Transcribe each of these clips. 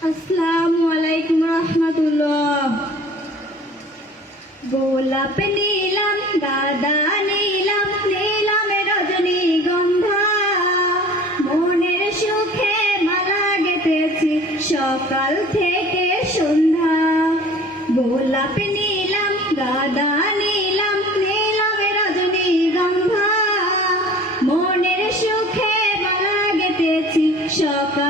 আসসালামু আলাইকুম রহমতুল্লাহ গোলাপ নীলাম রজনী মনের সুখে মালা গেতেছি সকাল থেকে সন্ধ্যা। গোলাপ নীলাম, গাদা নীলাম নীলাম রজনী মনের সুখে মালা গেতেছি সকাল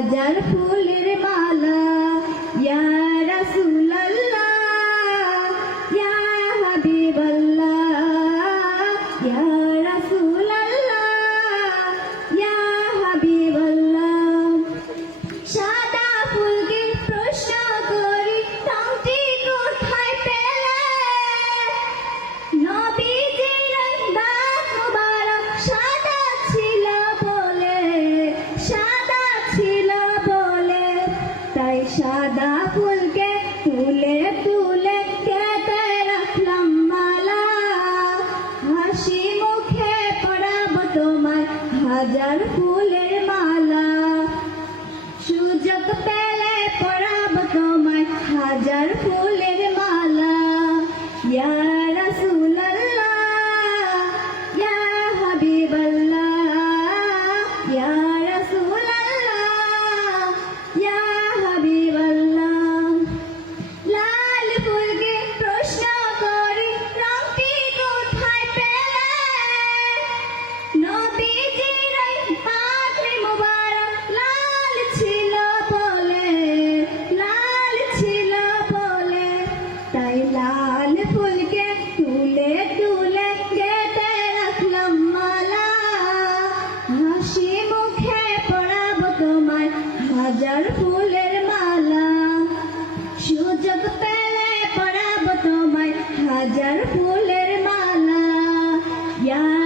सजल फूल হাসি মুখে পরাব তোমার হাজার ফুলের মালা। সুযোগ পেলে পরাব তোমার হাজার ফুল হাজার ফুলের মালা ইয়া